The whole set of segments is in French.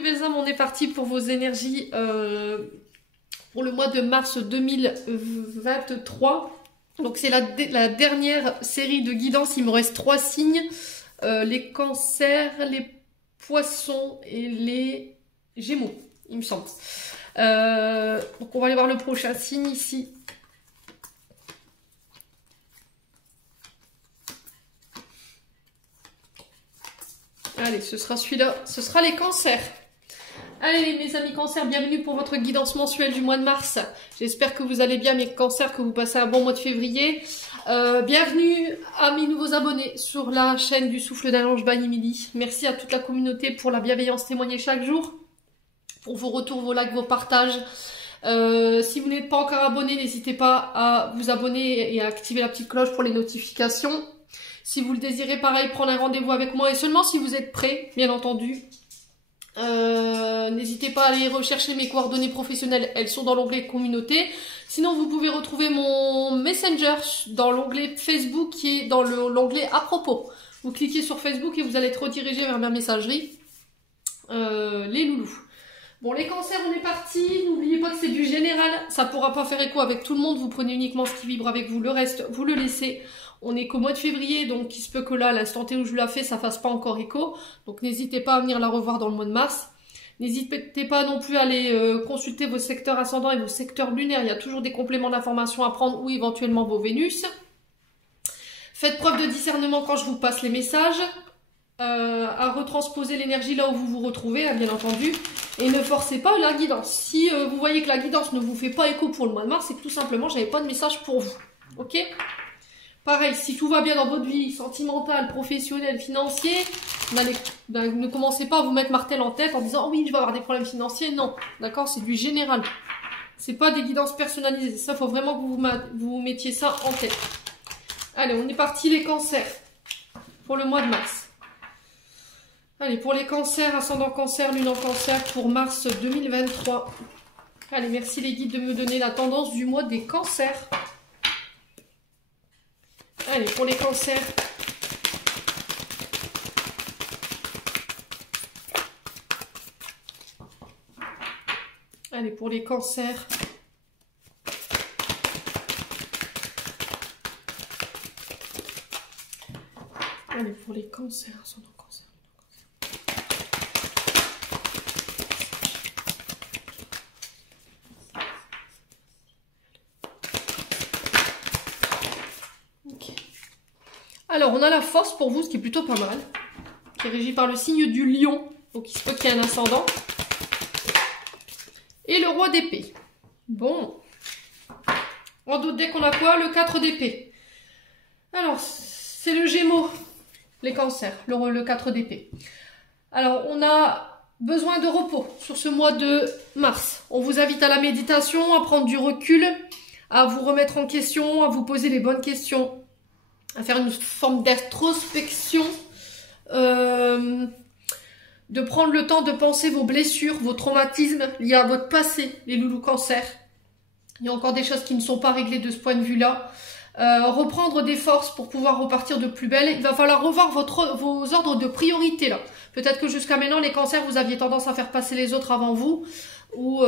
mes belles âmes, on est parti pour vos énergies pour le mois de mars 2023. Donc c'est la dernière série de guidance, il me reste 3 signes. Les cancers, les poissons et les gémeaux, il me semble. Donc on va aller voir le prochain signe ici. Allez, ce sera celui-là, ce sera les cancers. Allez mes amis cancers, bienvenue pour votre guidance mensuelle du mois de mars. J'espère que vous allez bien mes cancers, que vous passez un bon mois de février. Bienvenue à mes nouveaux abonnés sur la chaîne du Souffle d'un Ange by Emily. Merci à toute la communauté pour la bienveillance témoignée chaque jour, pour vos retours, vos likes, vos partages. Si vous n'êtes pas encore abonné, n'hésitez pas à vous abonner et à activer la petite cloche pour les notifications. Si vous le désirez, pareil, prendre un rendez-vous avec moi et seulement si vous êtes prêts, bien entendu. N'hésitez pas à aller rechercher mes coordonnées professionnelles, elles sont dans l'onglet communauté. Sinon, vous pouvez retrouver mon Messenger dans l'onglet Facebook qui est dans l'onglet à propos. Vous cliquez sur Facebook et vous allez être redirigé vers ma messagerie. Les loulous. Bon, les cancers, on est parti. N'oubliez pas que c'est du général. Ça ne pourra pas faire écho avec tout le monde. Vous prenez uniquement ce qui vibre avec vous. Le reste, vous le laissez. On est qu'au mois de février, donc il se peut que là, à l'instant T où je vous la fais, ça fasse pas encore écho. Donc n'hésitez pas à venir la revoir dans le mois de mars. N'hésitez pas non plus à aller consulter vos secteurs ascendants et vos secteurs lunaires. Il y a toujours des compléments d'informations à prendre ou éventuellement vos Vénus. Faites preuve de discernement quand je vous passe les messages. À retransposer l'énergie là où vous vous retrouvez, hein, bien entendu. Et ne forcez pas la guidance. Si vous voyez que la guidance ne vous fait pas écho pour le mois de mars, c'est que tout simplement, j'avais pas de message pour vous. Ok ? Pareil, si tout va bien dans votre vie, sentimentale, professionnelle, financier, ne commencez pas à vous mettre martel en tête en disant « Oh oui, je vais avoir des problèmes financiers ». Non, d'accord, c'est du général. C'est pas des guidances personnalisées. Ça, il faut vraiment que vous mettiez ça en tête. Allez, on est parti les cancers pour le mois de mars. Allez, pour les cancers, ascendant cancer, lune en cancer pour mars 2023. Allez, merci les guides de me donner la tendance du mois des cancers. Allez, pour les cancers. Allez, pour les cancers. Allez, pour les cancers, ascendant cancer. Alors, on a la force pour vous, ce qui est plutôt pas mal, qui est régi par le signe du lion, donc il se peut qu'il y ait un ascendant. Et le roi d'épée. Bon. En d'autres decks, on a quoi? Le 4 d'épée. Alors, c'est le Gémeaux, les cancers, le 4 d'épée. Alors, on a besoin de repos sur ce mois de mars. On vous invite à la méditation, à prendre du recul, à vous remettre en question, à vous poser les bonnes questions, à faire une forme d'introspection, de prendre le temps de penser vos blessures, vos traumatismes liés à votre passé, les loulous cancers. Il y a encore des choses qui ne sont pas réglées de ce point de vue-là. Reprendre des forces pour pouvoir repartir de plus belle. Il va falloir revoir vos ordres de priorité là. Peut-être que jusqu'à maintenant, les cancers, vous aviez tendance à faire passer les autres avant vous, ou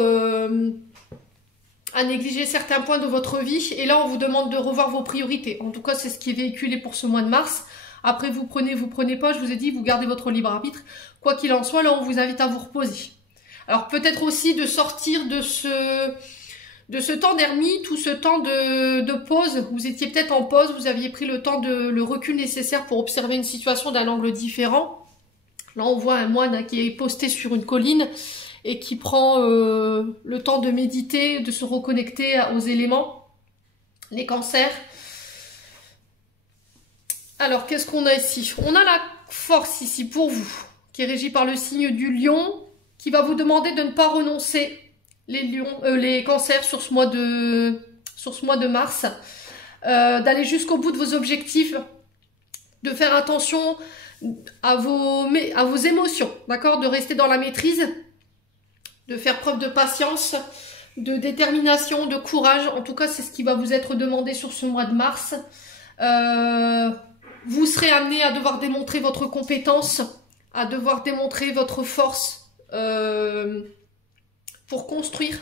à négliger certains points de votre vie, et là on vous demande de revoir vos priorités. En tout cas, c'est ce qui est véhiculé pour ce mois de mars. Après, vous prenez pas, je vous ai dit, vous gardez votre libre arbitre. Quoi qu'il en soit, là on vous invite à vous reposer. Alors peut-être aussi de sortir de ce temps d'ermite ou ce temps de pause. Vous étiez peut-être en pause, vous aviez pris le temps le recul nécessaire pour observer une situation d'un angle différent. Là on voit un moine qui est posté sur une colline et qui prend le temps de méditer, de se reconnecter aux éléments, les cancers. Alors, qu'est-ce qu'on a ici? On a la force ici pour vous, qui est régie par le signe du lion, qui va vous demander de ne pas renoncer, les cancers, sur ce mois de mars, d'aller jusqu'au bout de vos objectifs, de faire attention à vos émotions, d'accord? De rester dans la maîtrise, de faire preuve de patience, de détermination, de courage. En tout cas, c'est ce qui va vous être demandé sur ce mois de mars. Vous serez amené à devoir démontrer votre compétence, à devoir démontrer votre force pour construire,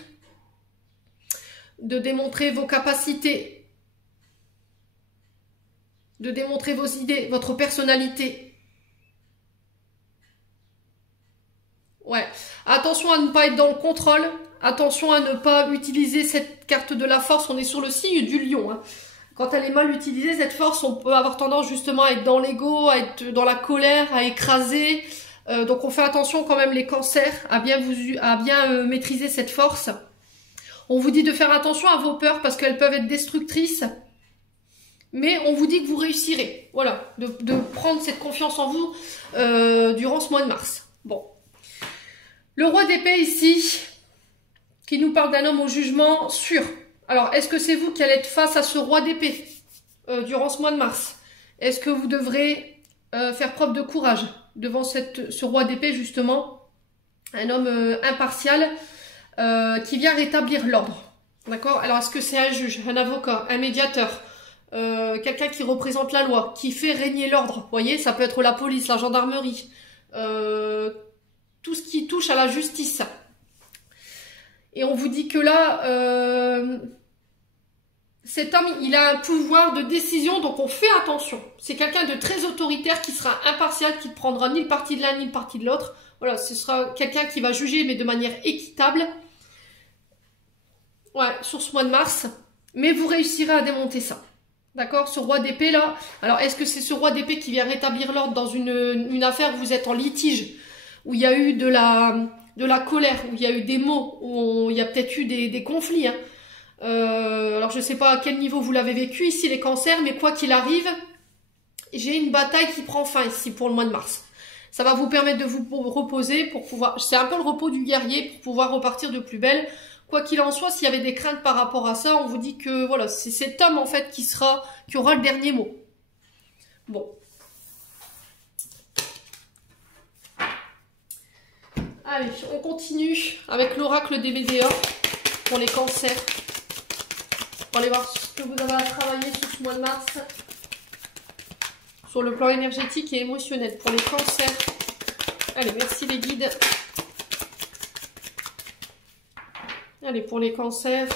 de démontrer vos capacités, de démontrer vos idées, votre personnalité. Ouais, attention à ne pas être dans le contrôle, attention à ne pas utiliser cette carte de la force, on est sur le signe du lion, hein. Quand elle est mal utilisée, cette force, on peut avoir tendance justement à être dans l'ego, à être dans la colère, à écraser. Donc on fait attention quand même les cancers, à bien maîtriser cette force. On vous dit de faire attention à vos peurs parce qu'elles peuvent être destructrices. Mais on vous dit que vous réussirez. Voilà, de prendre cette confiance en vous durant ce mois de mars. Bon. Le roi d'épée ici, qui nous parle d'un homme au jugement sûr. Alors, est-ce que c'est vous qui allez être face à ce roi d'épée durant ce mois de mars? Est-ce que vous devrez faire preuve de courage devant ce roi d'épée, justement? Un homme impartial qui vient rétablir l'ordre. D'accord? Alors, est-ce que c'est un juge, un avocat, un médiateur, quelqu'un qui représente la loi, qui fait régner l'ordre? Vous voyez, ça peut être la police, la gendarmerie, tout ce qui touche à la justice. Et on vous dit que là, cet homme, il a un pouvoir de décision, donc on fait attention. C'est quelqu'un de très autoritaire qui sera impartial, qui ne prendra ni le parti de l'un ni le parti de l'autre. Voilà, ce sera quelqu'un qui va juger, mais de manière équitable. Ouais, sur ce mois de mars. Mais vous réussirez à démonter ça. D'accord? Ce roi d'épée là. Alors, est-ce que c'est ce roi d'épée qui vient rétablir l'ordre dans une affaire où vous êtes en litige, où il y a eu de la colère, où il y a eu des mots, où il y a peut-être eu des conflits, hein. Alors je ne sais pas à quel niveau vous l'avez vécu ici les cancers, mais quoi qu'il arrive, j'ai une bataille qui prend fin ici pour le mois de mars. Ça va vous permettre de vous reposer pour pouvoir, c'est un peu le repos du guerrier pour pouvoir repartir de plus belle. Quoi qu'il en soit, s'il y avait des craintes par rapport à ça, on vous dit que voilà, c'est cet homme en fait qui aura le dernier mot. Bon. Allez, on continue avec l'oracle des Médéors pour les cancers. On va aller voir ce que vous avez à travailler sur ce mois de mars. Sur le plan énergétique et émotionnel pour les cancers. Allez, merci les guides. Allez, pour les cancers.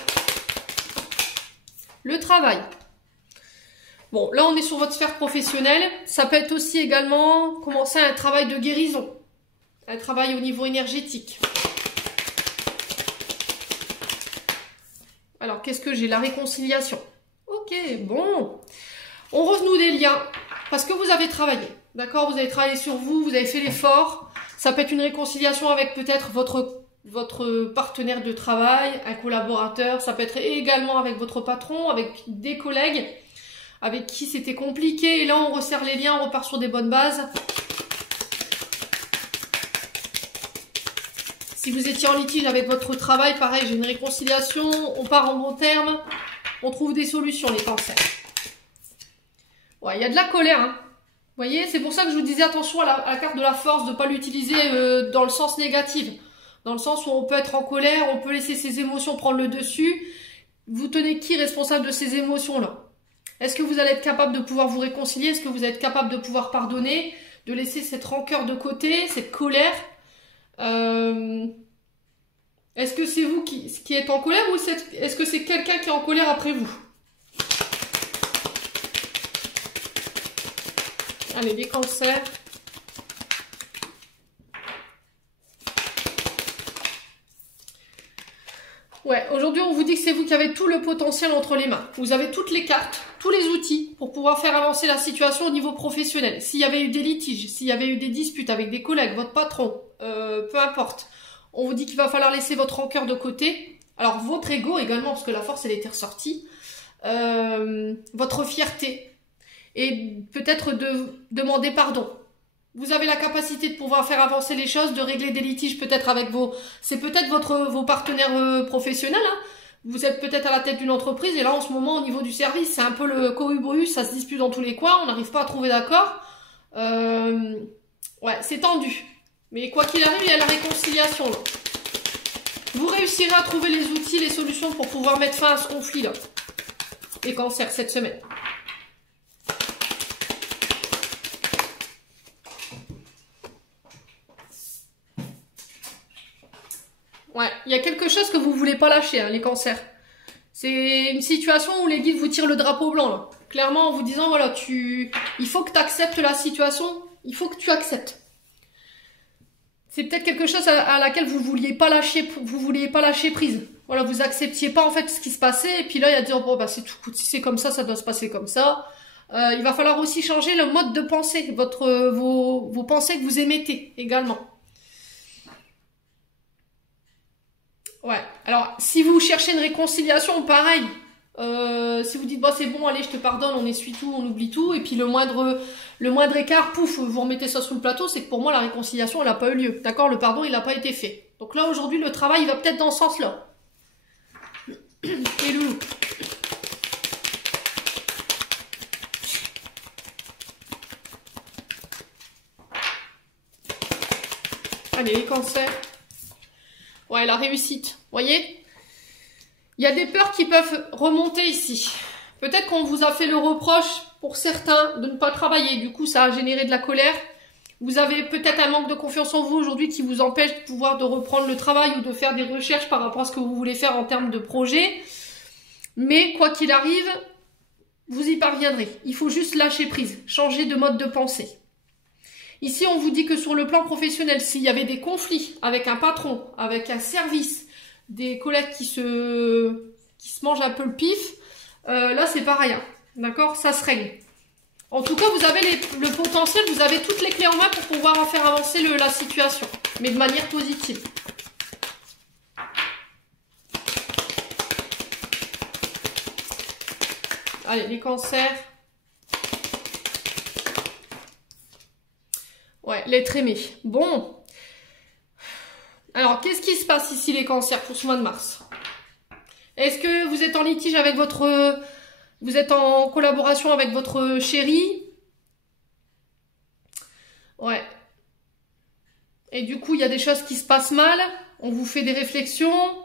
Le travail. Bon, là on est sur votre sphère professionnelle. Ça peut être aussi également commencer un travail de guérison. Un travail au niveau énergétique. Alors, qu'est-ce que j'ai? La réconciliation. Ok, bon. On renoue des liens. Parce que vous avez travaillé. D'accord? Vous avez travaillé sur vous, vous avez fait l'effort. Ça peut être une réconciliation avec peut-être votre partenaire de travail, un collaborateur. Ça peut être également avec votre patron, avec des collègues avec qui c'était compliqué. Et là, on resserre les liens, on repart sur des bonnes bases. Si vous étiez en litige avec votre travail, pareil, j'ai une réconciliation, on part en bon terme, on trouve des solutions, les cancers. Ouais, il y a de la colère, hein. Vous voyez, c'est pour ça que je vous disais attention à la carte de la force, de ne pas l'utiliser dans le sens négatif. Dans le sens où on peut être en colère, on peut laisser ses émotions prendre le dessus. Vous tenez qui responsable de ces émotions-là? Est-ce que vous allez être capable de pouvoir vous réconcilier? Est-ce que vous êtes capable de pouvoir pardonner? De laisser cette rancœur de côté, cette colère? Est-ce que c'est vous qui êtes en colère ou est-ce que c'est quelqu'un qui est en colère après vous? Allez, les cancers. Ouais, aujourd'hui on vous dit que c'est vous qui avez tout le potentiel entre les mains. Vous avez toutes les cartes, tous les outils pour pouvoir faire avancer la situation au niveau professionnel. S'il y avait eu des litiges, s'il y avait eu des disputes avec des collègues, votre patron, peu importe. On vous dit qu'il va falloir laisser votre rancœur de côté. Alors votre ego également, parce que la force elle était ressortie. Votre fierté. Et peut-être de demander pardon. Vous avez la capacité de pouvoir faire avancer les choses, de régler des litiges peut-être avec c'est peut-être vos partenaires professionnels, hein. Vous êtes peut-être à la tête d'une entreprise et là en ce moment au niveau du service, c'est un peu le cohue-bohue, ça se dispute dans tous les coins, on n'arrive pas à trouver d'accord. Ouais, c'est tendu. Mais quoi qu'il arrive, il y a la réconciliation là. Vous réussirez à trouver les outils, les solutions pour pouvoir mettre fin à ce conflit là. Les cancers cette semaine. Ouais, il y a quelque chose que vous voulez pas lâcher, hein, les cancers. C'est une situation où les guides vous tirent le drapeau blanc, là. Clairement, en vous disant, voilà, il faut que tu acceptes la situation, il faut que tu acceptes. C'est peut-être quelque chose à laquelle vous vouliez pas lâcher prise. Voilà, vous acceptiez pas, en fait, ce qui se passait, et puis là, il y a dire, bon, bah, c'est tout, si c'est comme ça doit se passer comme ça. Il va falloir aussi changer le mode de pensée, vos pensées que vous émettez, également. Ouais, alors si vous cherchez une réconciliation, pareil, si vous dites bah c'est bon, allez je te pardonne, on essuie tout, on oublie tout, et puis le moindre écart, pouf, vous remettez ça sous le plateau, c'est que pour moi la réconciliation elle n'a pas eu lieu, d'accord, le pardon il n'a pas été fait. Donc là aujourd'hui le travail il va peut-être dans ce sens-là. Et loup. Allez les cancers. Ouais, la réussite, voyez? Il y a des peurs qui peuvent remonter ici. Peut-être qu'on vous a fait le reproche, pour certains, de ne pas travailler. Du coup, ça a généré de la colère. Vous avez peut-être un manque de confiance en vous aujourd'hui qui vous empêche de reprendre le travail ou de faire des recherches par rapport à ce que vous voulez faire en termes de projet. Mais, quoi qu'il arrive, vous y parviendrez. Il faut juste lâcher prise, changer de mode de pensée. Ici, on vous dit que sur le plan professionnel, s'il y avait des conflits avec un patron, avec un service, des collègues qui se mangent un peu le pif, là, c'est pas rien. D'accord? Ça se règle. En tout cas, vous avez le potentiel, vous avez toutes les clés en main pour pouvoir en faire avancer la situation, mais de manière positive. Allez, les cancers. Ouais, l'être aimé. Bon. Alors, qu'est-ce qui se passe ici, les cancers, pour ce mois de mars? Est-ce que vous êtes en litige avec vous êtes en collaboration avec votre chéri? Ouais. Et du coup, il y a des choses qui se passent mal. On vous fait des réflexions.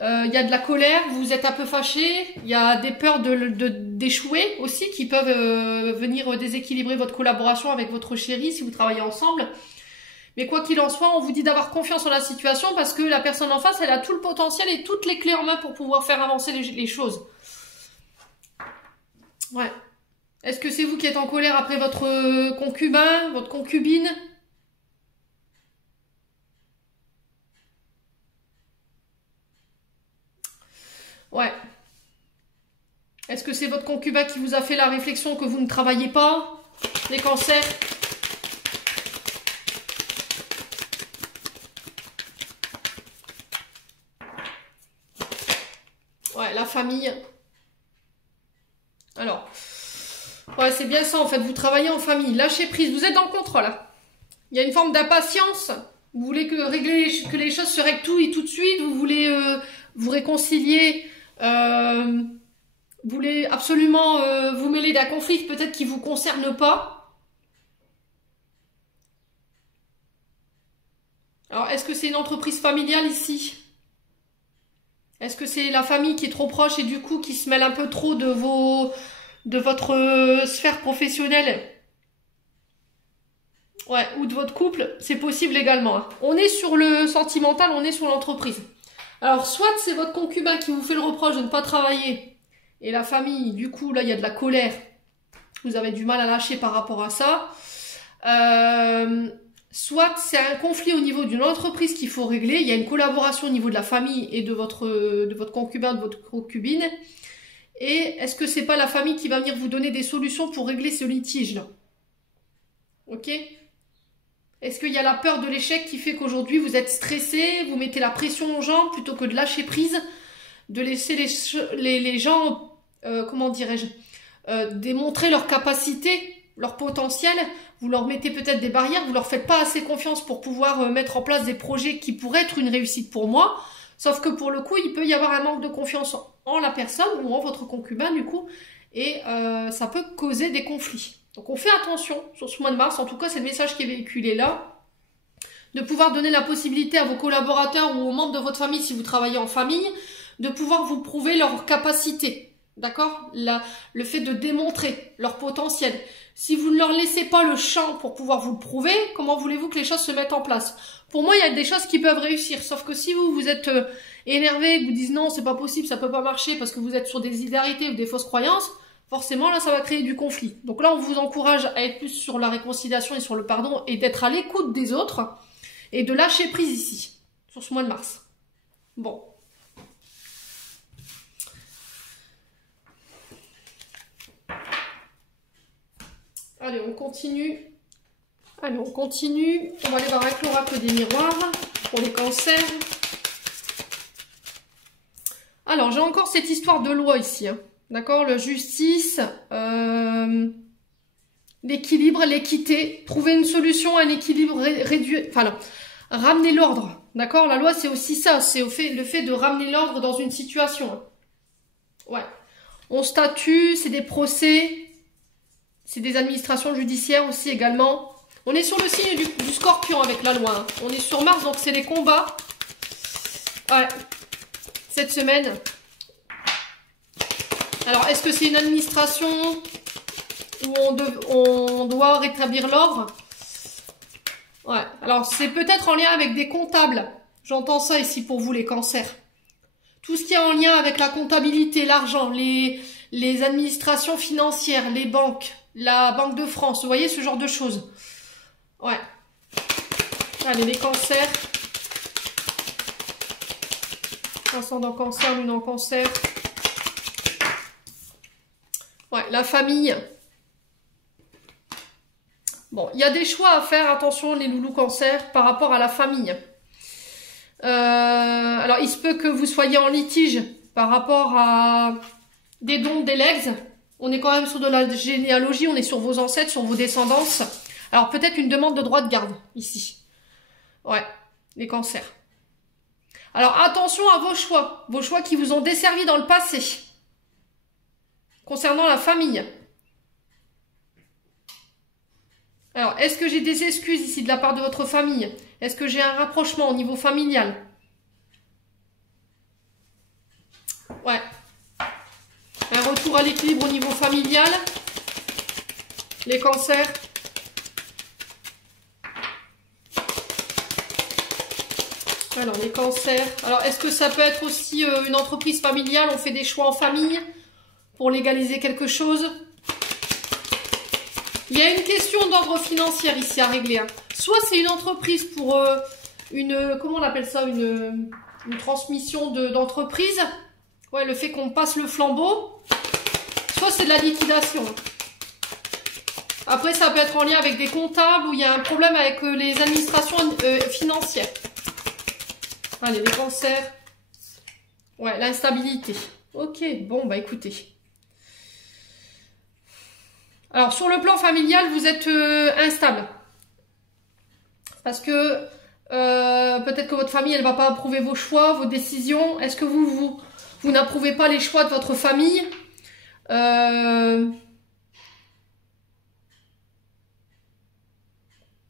Il y a de la colère. Vous êtes un peu fâché. Il y a des peurs d'échouer aussi qui peuvent venir déséquilibrer votre collaboration avec votre chéri si vous travaillez ensemble. Mais quoi qu'il en soit, on vous dit d'avoir confiance en la situation parce que la personne en face, elle a tout le potentiel et toutes les clés en main pour pouvoir faire avancer les choses. Ouais. Est-ce que c'est vous qui êtes en colère après votre concubin, votre concubine? Ouais. Est-ce que c'est votre concubin qui vous a fait la réflexion que vous ne travaillez pas? Les cancers? Ouais, la famille. Alors, ouais, c'est bien ça en fait, vous travaillez en famille, lâchez prise, vous êtes dans le contrôle. Hein. Il y a une forme d'impatience, vous voulez que les choses se règlent tout de suite, vous voulez vous réconcilier, vous voulez absolument vous mêler d'un conflit peut-être qui ne vous concerne pas. Alors, est-ce que c'est une entreprise familiale ici ? Est-ce que c'est la famille qui est trop proche et du coup qui se mêle un peu trop de votre sphère professionnelle? Ouais, ou de votre couple, c'est possible également. Hein. On est sur le sentimental, on est sur l'entreprise. Alors, soit c'est votre concubin qui vous fait le reproche de ne pas travailler, et la famille, du coup, là, il y a de la colère. Vous avez du mal à lâcher par rapport à ça. Soit c'est un conflit au niveau d'une entreprise qu'il faut régler, il y a une collaboration au niveau de la famille et de votre concubin, de votre concubine. Et est-ce que c'est pas la famille qui va venir vous donner des solutions pour régler ce litige-là? Ok? Est-ce qu'il y a la peur de l'échec qui fait qu'aujourd'hui vous êtes stressé, vous mettez la pression aux gens plutôt que de lâcher prise, de laisser les gens, comment dirais-je, démontrer leur capacité, leur potentiel, vous leur mettez peut-être des barrières, vous leur faites pas assez confiance pour pouvoir mettre en place des projets qui pourraient être une réussite pour moi, sauf que pour le coup, il peut y avoir un manque de confiance en la personne ou en votre concubin du coup, et ça peut causer des conflits. Donc on fait attention sur ce mois de mars, en tout cas c'est le message qui est véhiculé là, de pouvoir donner la possibilité à vos collaborateurs ou aux membres de votre famille, si vous travaillez en famille, de pouvoir vous prouver leur capacité. D'accord? Le fait de démontrer leur potentiel. Si vous ne leur laissez pas le champ pour pouvoir vous le prouver, comment voulez-vous que les choses se mettent en place? Pour moi, il y a des choses qui peuvent réussir. Sauf que si vous êtes énervé, que vous dites non, c'est pas possible, ça peut pas marcher parce que vous êtes sur des idéalités ou des fausses croyances, forcément, là, ça va créer du conflit. Donc là, on vous encourage à être plus sur la réconciliation et sur le pardon et d'être à l'écoute des autres et de lâcher prise ici, sur ce mois de mars. Bon. Allez, on continue. Allez, on continue. On va aller voir avec l'oracle des miroirs pour les cancers. Alors, j'ai encore cette histoire de loi ici. Hein. D'accord? La justice, l'équilibre, l'équité. Trouver une solution, un équilibre réduit. Enfin, là, ramener l'ordre. D'accord? La loi, c'est aussi ça. C'est le fait de ramener l'ordre dans une situation. Hein. Ouais. On statue, c'est des procès. C'est des administrations judiciaires aussi également. On est sur le signe du scorpion avec la loi. Hein. On est sur Mars, donc c'est les combats. Ouais. Cette semaine. Alors, est-ce que c'est une administration où on doit rétablir l'ordre? Ouais. Alors, c'est peut-être en lien avec des comptables. J'entends ça ici pour vous, les cancers. Tout ce qui est en lien avec la comptabilité, l'argent, les administrations financières, les banques, la Banque de France, vous voyez ce genre de choses. Ouais. Allez, les cancers. Ascendant cancer, lune en cancer. Ouais, la famille. Bon, il y a des choix à faire, attention les loulous cancer, par rapport à la famille. Alors, il se peut que vous soyez en litige par rapport à des dons, des legs. On est quand même sur de la généalogie, on est sur vos ancêtres, sur vos descendances. Alors, peut-être une demande de droit de garde, ici. Ouais, les cancers. Alors, attention à vos choix qui vous ont desservi dans le passé. Concernant la famille. Alors, est-ce que j'ai des excuses ici de la part de votre famille? Est-ce que j'ai un rapprochement au niveau familial? Ouais. Un retour à l'équilibre au niveau familial. Les cancers. Alors, les cancers. Alors, est-ce que ça peut être aussi une entreprise familiale? On fait des choix en famille pour légaliser quelque chose. Il y a une question d'ordre financier ici à régler. Hein. Soit c'est une entreprise pour comment on appelle ça, une transmission d'entreprise. Ouais, le fait qu'on passe le flambeau. Soit c'est de la liquidation. Après, ça peut être en lien avec des comptables où il y a un problème avec les administrations financières. Allez, les cancers. Ouais, l'instabilité. Ok, bon, bah écoutez. Alors, sur le plan familial, vous êtes instable. Parce que peut-être que votre famille, elle va pas approuver vos choix, vos décisions. Est-ce que vous n'approuvez pas les choix de votre famille? Il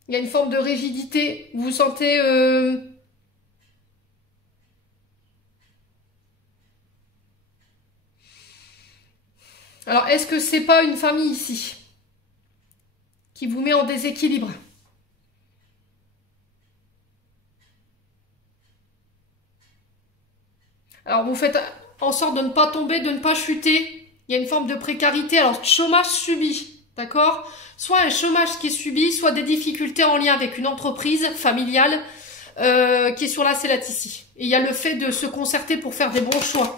y a une forme de rigidité. Vous vous sentez... Alors, est-ce que c'est pas une famille ici qui vous met en déséquilibre? Alors, vous faites en sorte de ne pas tomber, de ne pas chuter. Il y a une forme de précarité. Alors, chômage subi, d'accord? Soit un chômage qui est subi, soit des difficultés en lien avec une entreprise familiale qui est sur la sellette ici. Et il y a le fait de se concerter pour faire des bons choix.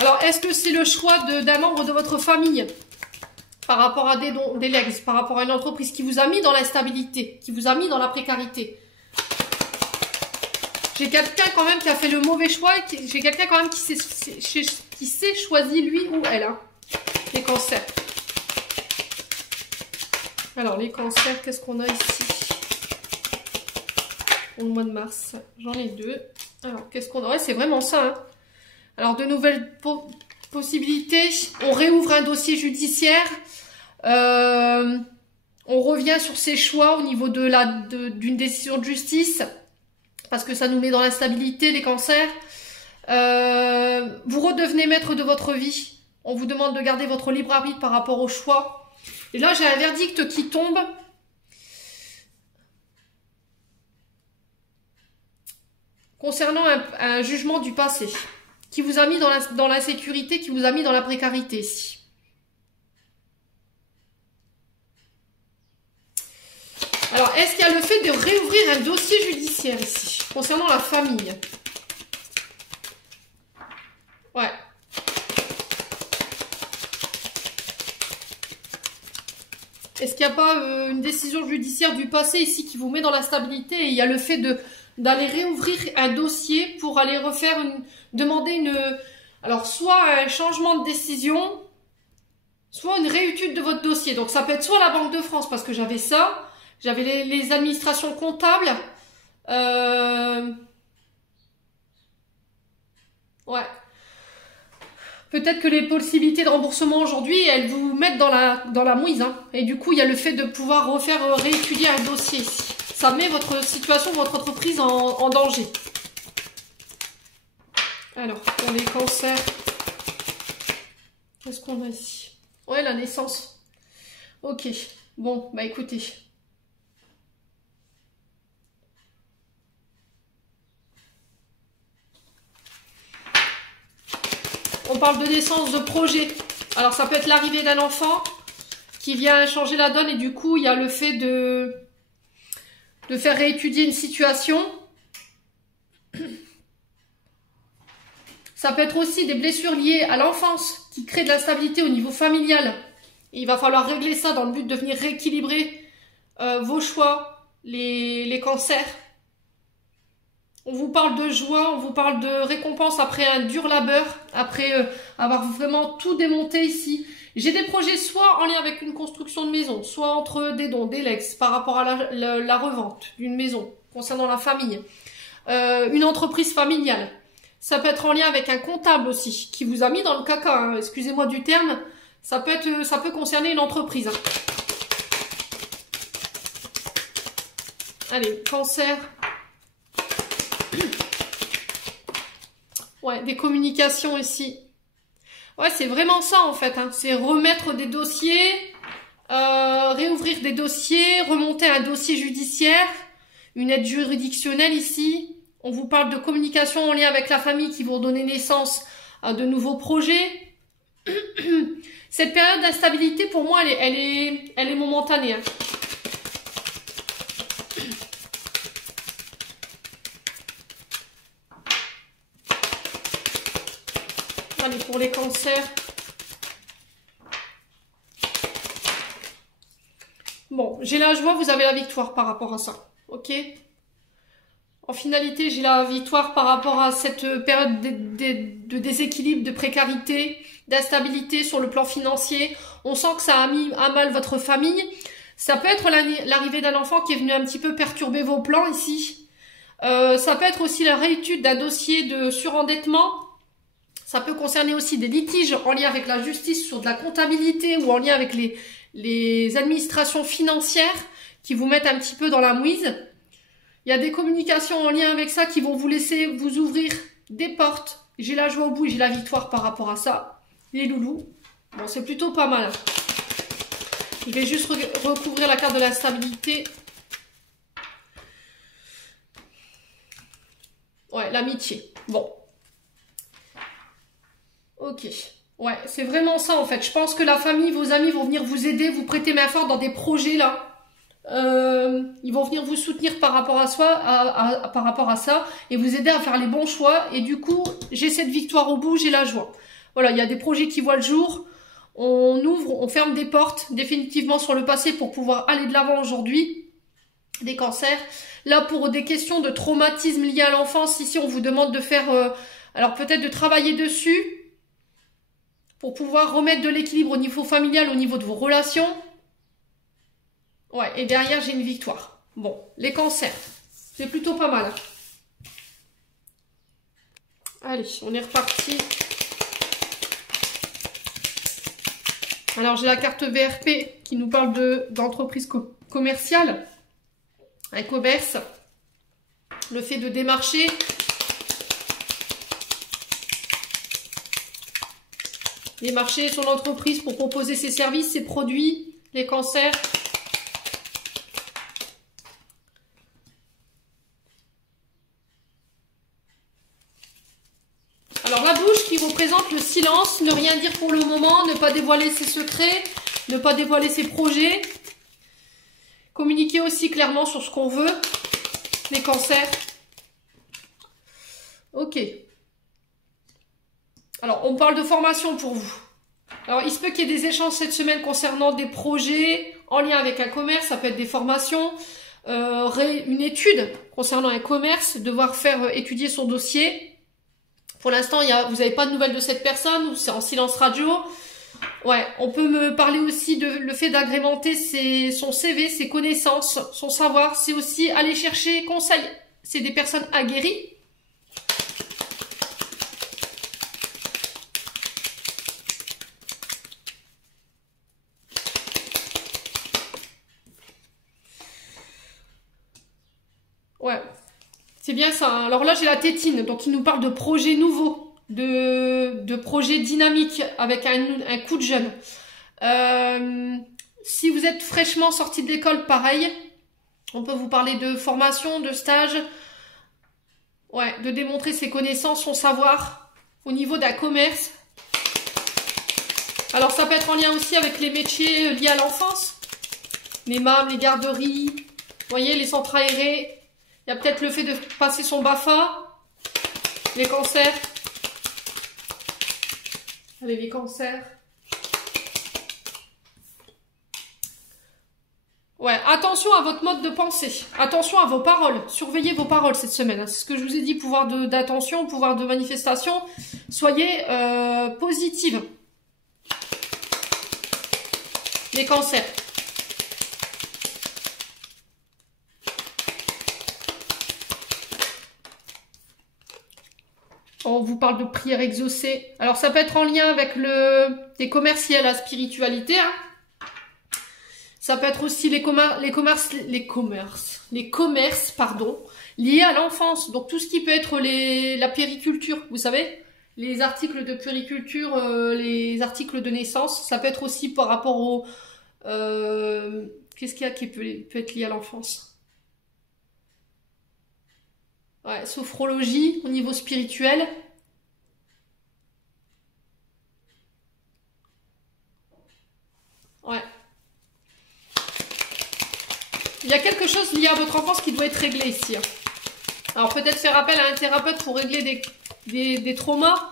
Alors, est-ce que c'est le choix d'un membre de votre famille par rapport à des legs, par rapport à une entreprise qui vous a mis dans l'instabilité, qui vous a mis dans la précarité? J'ai quelqu'un quand même qui a fait le mauvais choix, j'ai quelqu'un quand même qui s'est choisi lui ou elle. Hein. Les cancers. Alors, les cancers, qu'est-ce qu'on a ici pour le mois de mars? J'en ai deux. Alors, qu'est-ce qu'on a? Ouais, c'est vraiment ça, hein. Alors, de nouvelles possibilités. On réouvre un dossier judiciaire. On revient sur ses choix au niveau d'une décision de justice. Parce que ça nous met dans l'instabilité, les cancers. Vous redevenez maître de votre vie. On vous demande de garder votre libre arbitre par rapport au choix. Et là, j'ai un verdict qui tombe. Concernant un jugement du passé, qui vous a mis dans l'insécurité, qui vous a mis dans la précarité ici. Alors, est-ce qu'il y a le fait de réouvrir un dossier judiciaire ici, concernant la famille? Ouais. Est-ce qu'il n'y a pas une décision judiciaire du passé ici qui vous met dans la stabilité, et il y a le fait d'aller réouvrir un dossier pour aller refaire demander alors soit un changement de décision, soit une réétude de votre dossier. Donc ça peut être soit la Banque de France, parce que j'avais ça, j'avais les administrations comptables, ouais. Peut-être que les possibilités de remboursement aujourd'hui, elles vous mettent dans la mouise, hein. Et du coup, il y a le fait de pouvoir réétudier un dossier ici. Ça met votre situation, votre entreprise en danger. Alors, pour les cancers, qu'est-ce qu'on a ici? Ouais, la naissance. Ok, bon, bah écoutez. On parle de naissance, de projet. Alors, ça peut être l'arrivée d'un enfant qui vient changer la donne, et du coup, il y a le fait de faire réétudier une situation. Ça peut être aussi des blessures liées à l'enfance qui créent de l'instabilité au niveau familial. Et il va falloir régler ça dans le but de venir rééquilibrer vos choix, les cancers. On vous parle de joie, on vous parle de récompense après un dur labeur, après avoir vraiment tout démonté ici. J'ai des projets soit en lien avec une construction de maison, soit entre des dons, des legs, par rapport à la revente d'une maison, concernant la famille. Une entreprise familiale. Ça peut être en lien avec un comptable aussi, qui vous a mis dans le caca, hein, excusez-moi du terme. Ça peut concerner une entreprise. Hein. Allez, cancer. Ouais, des communications ici. Ouais, c'est vraiment ça en fait. Hein. C'est remettre des dossiers, réouvrir des dossiers, remonter un dossier judiciaire, une aide juridictionnelle ici. On vous parle de communication en lien avec la famille qui vont donner naissance à de nouveaux projets. Cette période d'instabilité, pour moi, elle est momentanée. Hein. Allez, pour les cancers. Bon, j'ai la joie, vous avez la victoire par rapport à ça. Ok ? En finalité, j'ai la victoire par rapport à cette période de déséquilibre, de précarité, d'instabilité sur le plan financier. On sent que ça a mis à mal votre famille. Ça peut être l'arrivée d'un enfant qui est venu un petit peu perturber vos plans ici. Ça peut être aussi la réétude d'un dossier de surendettement. Ça peut concerner aussi des litiges en lien avec la justice sur de la comptabilité ou en lien avec les administrations financières qui vous mettent un petit peu dans la mouise. Il y a des communications en lien avec ça qui vont vous laisser vous ouvrir des portes. J'ai la joie au bout et j'ai la victoire par rapport à ça. Les loulous. Bon, c'est plutôt pas mal. Je vais juste recouvrir la carte de la stabilité. Ouais, l'amitié. Bon. Ok. Ouais, c'est vraiment ça en fait. Je pense que la famille, vos amis vont venir vous aider, vous prêter main forte dans des projets là. Ils vont venir vous soutenir par rapport par rapport à ça et vous aider à faire les bons choix. Et du coup, j'ai cette victoire au bout, j'ai la joie. Voilà, il y a des projets qui voient le jour. On ouvre, on ferme des portes définitivement sur le passé pour pouvoir aller de l'avant aujourd'hui. Des cancers. Là, pour des questions de traumatisme liés à l'enfance, ici, on vous demande de faire... alors peut-être de travailler dessus pour pouvoir remettre de l'équilibre au niveau familial, au niveau de vos relations. Ouais, et derrière, j'ai une victoire. Bon, les cancers, c'est plutôt pas mal. Allez, on est reparti. Alors, j'ai la carte VRP qui nous parle d'entreprise commerciale, un commerce, le fait de démarcher. les marchés, son entreprise pour proposer ses services, ses produits, les cancers. Alors la bouche qui vous présente le silence, ne rien dire pour le moment, ne pas dévoiler ses secrets, ne pas dévoiler ses projets. Communiquer aussi clairement sur ce qu'on veut, les cancers. Ok. Alors on parle de formation pour vous. Alors il se peut qu'il y ait des échanges cette semaine concernant des projets en lien avec un commerce, ça peut être des formations, une étude concernant un commerce, devoir faire étudier son dossier. Pour l'instant, vous n'avez pas de nouvelles de cette personne, ou c'est en silence radio. Ouais, on peut me parler aussi de le fait d'agrémenter son CV, ses connaissances, son savoir. C'est aussi aller chercher conseil. C'est des personnes aguerries. Ouais. C'est bien ça. Alors là, j'ai la tétine. Donc, il nous parle de projets nouveaux, de projets dynamiques avec un coup de jeune. Si vous êtes fraîchement sorti de l'école, pareil. On peut vous parler de formation, de stage. Ouais, de démontrer ses connaissances, son savoir au niveau d'un commerce. Alors, ça peut être en lien aussi avec les métiers liés à l'enfance. Les MAM, les garderies. Vous voyez, les centres aérés. Il y a peut-être le fait de passer son BAFA, les cancers. Allez, les cancers. Ouais, attention à votre mode de pensée. Attention à vos paroles. Surveillez vos paroles cette semaine. C'est ce que je vous ai dit, pouvoir d'attention, pouvoir de manifestation. Soyez positive. Les cancers. On vous parle de prières exaucées. Alors, ça peut être en lien avec les commerces liés à la spiritualité. Hein. Ça peut être aussi les commerces, liés à l'enfance. Donc, tout ce qui peut être la puériculture, vous savez, les articles de puériculture, les articles de naissance. Ça peut être aussi par rapport au... Qu'est-ce qu'il y a qui peut être lié à l'enfance? Ouais, sophrologie au niveau spirituel. Ouais. Il y a quelque chose lié à votre enfance qui doit être réglé ici. Hein. Alors peut-être faire appel à un thérapeute pour régler des traumas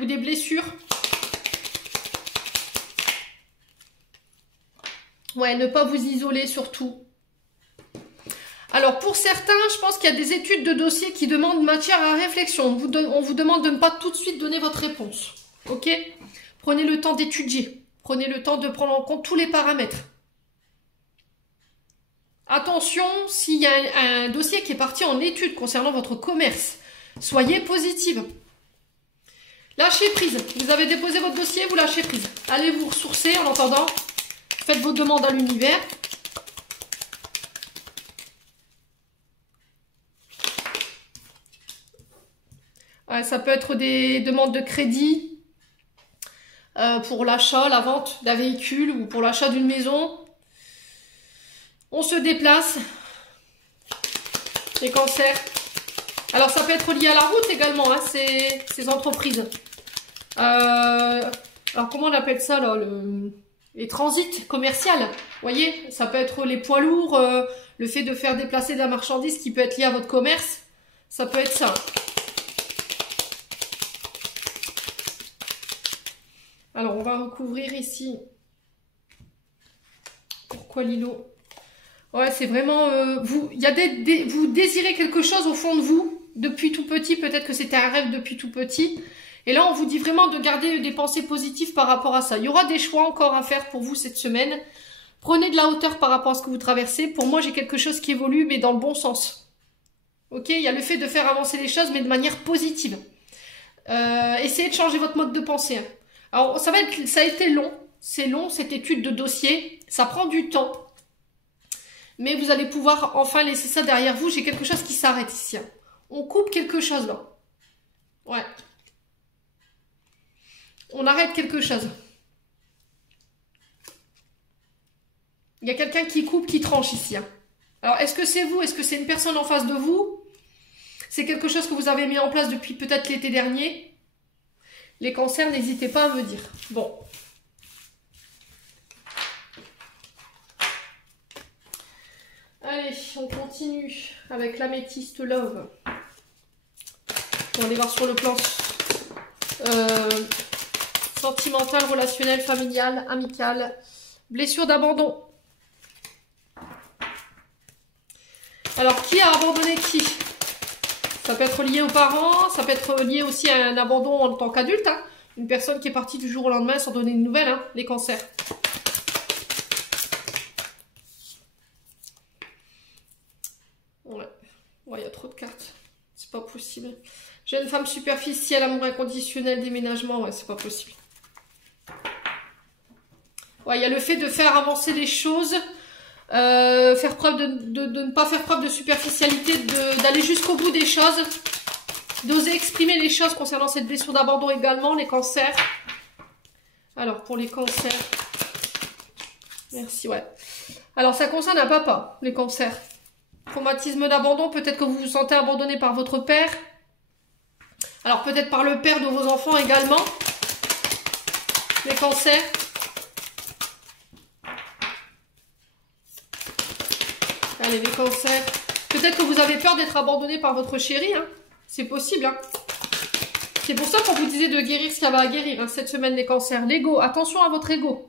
ou des blessures. Ouais, ne pas vous isoler surtout. Alors, pour certains, je pense qu'il y a des études de dossier qui demandent matière à réflexion. On vous demande de ne pas tout de suite donner votre réponse. Ok? Prenez le temps d'étudier. Prenez le temps de prendre en compte tous les paramètres. Attention, s'il y a un dossier qui est parti en étude concernant votre commerce, soyez positive. Lâchez prise. Vous avez déposé votre dossier, vous lâchez prise. Allez vous ressourcer en attendant. Faites vos demandes à l'univers. Ça peut être des demandes de crédit pour l'achat, la vente d'un véhicule ou pour l'achat d'une maison. On se déplace. Les cancers. Alors ça peut être lié à la route également, hein, ces entreprises. Alors comment on appelle ça là, les transits commerciaux. Vous voyez, ça peut être les poids lourds, le fait de faire déplacer de la marchandise qui peut être lié à votre commerce. Ça peut être ça. Alors, on va recouvrir ici. Pourquoi Lilo? Ouais, c'est vraiment... vous désirez quelque chose au fond de vous, depuis tout petit. Peut-être que c'était un rêve depuis tout petit. Et là, on vous dit vraiment de garder des pensées positives par rapport à ça. Il y aura des choix encore à faire pour vous cette semaine. Prenez de la hauteur par rapport à ce que vous traversez. Pour moi, j'ai quelque chose qui évolue, mais dans le bon sens. Ok? Il y a le fait de faire avancer les choses, mais de manière positive. Essayez de changer votre mode de pensée. Hein. Alors, ça a été long. C'est long, cette étude de dossier. Ça prend du temps. Mais vous allez pouvoir enfin laisser ça derrière vous. J'ai quelque chose qui s'arrête ici. Hein. On coupe quelque chose là. Ouais. On arrête quelque chose. Il y a quelqu'un qui coupe, qui tranche ici. Hein. Alors, est-ce que c'est vous? Est-ce que c'est une personne en face de vous? C'est quelque chose que vous avez mis en place depuis peut-être l'été dernier? Les cancers, n'hésitez pas à me dire. Bon. Allez, on continue avec l'améthyste love. On va aller voir sur le plan sentimental, relationnel, familial, amical. Blessure d'abandon. Alors, qui a abandonné qui? Ça peut être lié aux parents, ça peut être lié aussi à un abandon en tant qu'adulte. Hein. Une personne qui est partie du jour au lendemain sans donner de nouvelles, hein, les cancers. Ouais, il y a trop de cartes. C'est pas possible. Jeune femme superficielle, amour inconditionnel, déménagement, ouais, c'est pas possible. Ouais, il y a le fait de faire avancer les choses. Faire preuve de ne pas faire preuve de superficialité, d'aller jusqu'au bout des choses, d'oser exprimer les choses concernant cette blessure d'abandon également, les cancers. Alors, pour les cancers, merci, ouais. Alors, ça concerne un papa, les cancers. Traumatisme d'abandon, peut-être que vous vous sentez abandonné par votre père. Alors, peut-être par le père de vos enfants également. Les cancers. Allez, les cancers. Peut-être que vous avez peur d'être abandonné par votre chéri. Hein. C'est possible. Hein. C'est pour ça qu'on vous disait de guérir ce qu'il y avait à guérir hein, cette semaine, les cancers. L'ego. Attention à votre ego.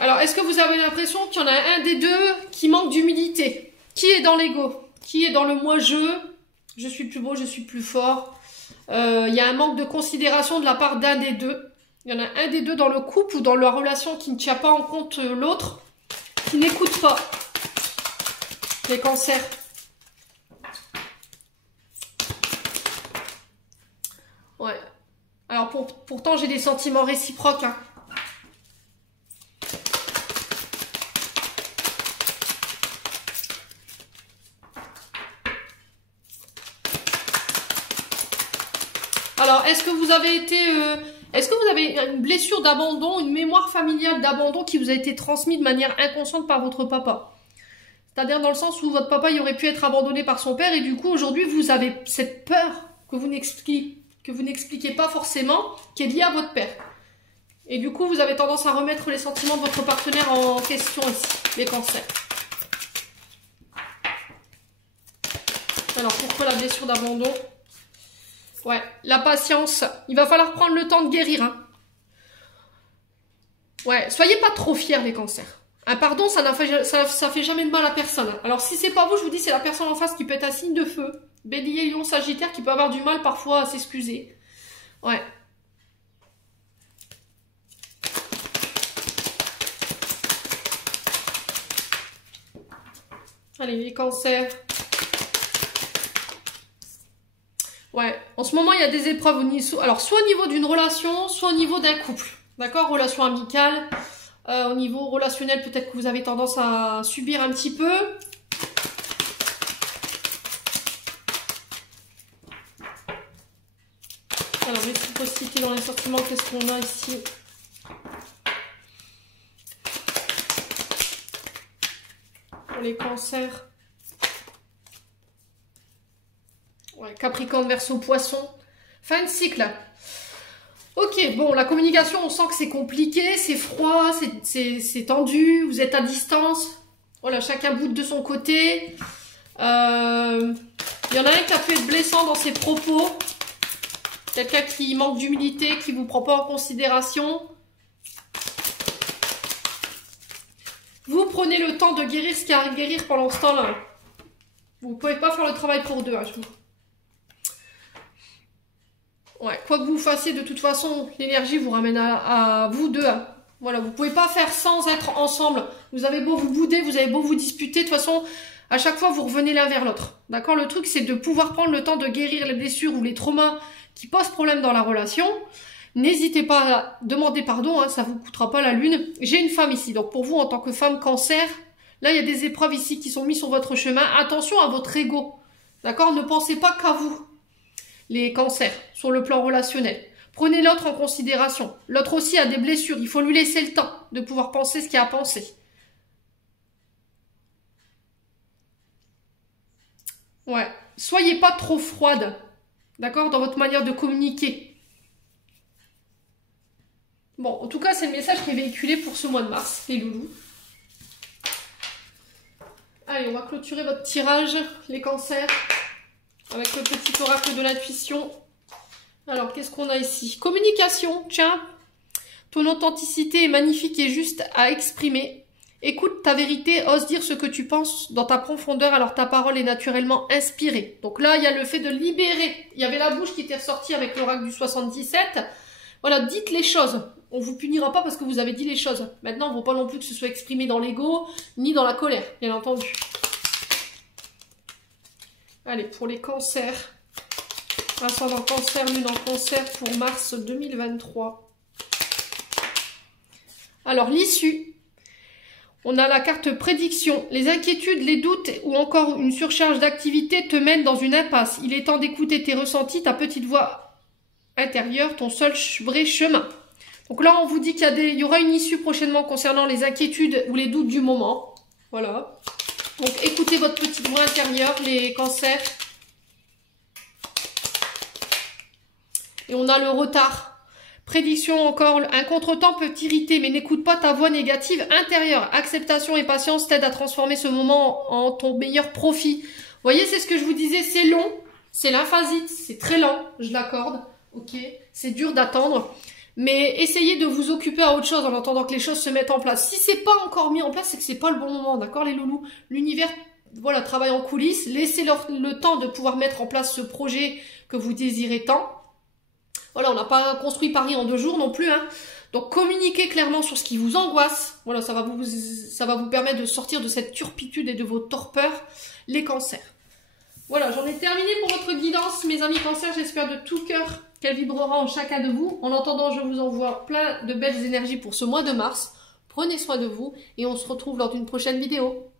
Alors, est-ce que vous avez l'impression qu'il y en a un des deux qui manque d'humilité? Qui est dans l'ego? Qui est dans le je suis plus beau, je suis plus fort. Il y a un manque de considération de la part d'un des deux. Il y en a un des deux dans le couple ou dans la relation qui ne tient pas en compte l'autre, qui n'écoute pas. Les cancers. Ouais. Alors pourtant j'ai des sentiments réciproques. Hein. Alors est-ce que vous avez été... est-ce que vous avez une blessure d'abandon, une mémoire familiale d'abandon qui vous a été transmise de manière inconsciente par votre papa? C'est-à-dire dans le sens où votre papa il aurait pu être abandonné par son père et du coup aujourd'hui vous avez cette peur que vous n'expliquez pas forcément qui est liée à votre père. Et du coup vous avez tendance à remettre les sentiments de votre partenaire en question ici, les cancers. Alors pourquoi la blessure d'abandon? Ouais, la patience. Il va falloir prendre le temps de guérir. Hein. Ouais, soyez pas trop fiers les cancers. Un pardon, ça fait jamais de mal à personne. Alors si c'est pas vous, je vous dis, c'est la personne en face qui peut être un signe de feu. Bélier, Lion, Sagittaire, qui peut avoir du mal parfois à s'excuser. Ouais. Allez, les cancers. Ouais, en ce moment, il y a des épreuves alors, soit au niveau d'une relation, soit au niveau d'un couple. D'accord? Relation amicale. Au niveau relationnel, peut-être que vous avez tendance à subir un petit peu. Alors, réciprocité dans les sentiments, qu'est-ce qu'on a ici? Pour les cancers. Ouais, Capricorne, Verseau, Poisson. Fin de cycle. Ok, bon, la communication, on sent que c'est compliqué, c'est froid, c'est tendu, vous êtes à distance. Voilà, chacun boude de son côté. Il y en a un qui a pu être blessant dans ses propos. Quelqu'un qui manque d'humilité, qui ne vous prend pas en considération. Vous prenez le temps de guérir ce qui a à guérir pendant ce temps-là. Vous ne pouvez pas faire le travail pour deux, hein, je vous... Ouais, quoi que vous fassiez, de toute façon, l'énergie vous ramène à vous deux. Hein. Voilà, vous pouvez pas faire sans être ensemble. Vous avez beau vous bouder, vous avez beau vous disputer, de toute façon, à chaque fois, vous revenez l'un vers l'autre. D'accord? Le truc, c'est de pouvoir prendre le temps de guérir les blessures ou les traumas qui posent problème dans la relation. N'hésitez pas à demander pardon, hein, ça vous coûtera pas la lune. J'ai une femme ici, donc pour vous, en tant que femme cancer, là, il y a des épreuves ici qui sont mises sur votre chemin. Attention à votre ego. D'accord? Ne pensez pas qu'à vous. Les cancers, sur le plan relationnel. Prenez l'autre en considération. L'autre aussi a des blessures. Il faut lui laisser le temps de pouvoir penser ce qu'il a à penser. Ouais. Soyez pas trop froide. D'accord? Dans votre manière de communiquer. Bon, en tout cas, c'est le message qui est véhiculé pour ce mois de mars, les loulous. Allez, on va clôturer votre tirage, les cancers, avec le petit oracle de l'intuition. Alors, qu'est-ce qu'on a ici? Communication, tiens. Ton authenticité est magnifique et juste à exprimer. Écoute ta vérité, ose dire ce que tu penses dans ta profondeur, alors ta parole est naturellement inspirée. Donc là, il y a le fait de libérer. Il y avait la bouche qui était ressortie avec l'oracle du 77. Voilà, dites les choses. On vous punira pas parce que vous avez dit les choses. Maintenant, il ne faut pas non plus que ce soit exprimé dans l'ego, ni dans la colère, bien entendu. Allez, pour les cancers. Ascendant cancer, lune en cancer pour mars 2023. Alors, l'issue. On a la carte prédiction. Les inquiétudes, les doutes ou encore une surcharge d'activité te mènent dans une impasse. Il est temps d'écouter tes ressentis, ta petite voix intérieure, ton seul vrai chemin. Donc là, on vous dit qu'il y aura une issue prochainement concernant les inquiétudes ou les doutes du moment. Voilà. Donc, écoutez votre petite voix intérieure, les cancers. Et on a le retard. Prédiction encore. Un contretemps peut t'irriter, mais n'écoute pas ta voix négative intérieure. Acceptation et patience t'aident à transformer ce moment en ton meilleur profit. Vous voyez, c'est ce que je vous disais, c'est long. C'est lymphasite, c'est très lent, je l'accorde. Ok, c'est dur d'attendre. Mais essayez de vous occuper à autre chose en attendant que les choses se mettent en place. Si c'est pas encore mis en place, c'est que c'est pas le bon moment, d'accord les loulous? L'univers, voilà, travaille en coulisses. Laissez-leur le temps de pouvoir mettre en place ce projet que vous désirez tant. Voilà, on n'a pas construit Paris en 2 jours non plus, hein. Donc communiquez clairement sur ce qui vous angoisse. Voilà, ça va vous permettre de sortir de cette turpitude et de vos torpeurs, les cancers. Voilà, j'en ai terminé pour votre guidance, mes amis cancers. J'espère de tout cœur qu'elle vibrera en chacun de vous. En attendant, je vous envoie plein de belles énergies pour ce mois de mars. Prenez soin de vous et on se retrouve lors d'une prochaine vidéo.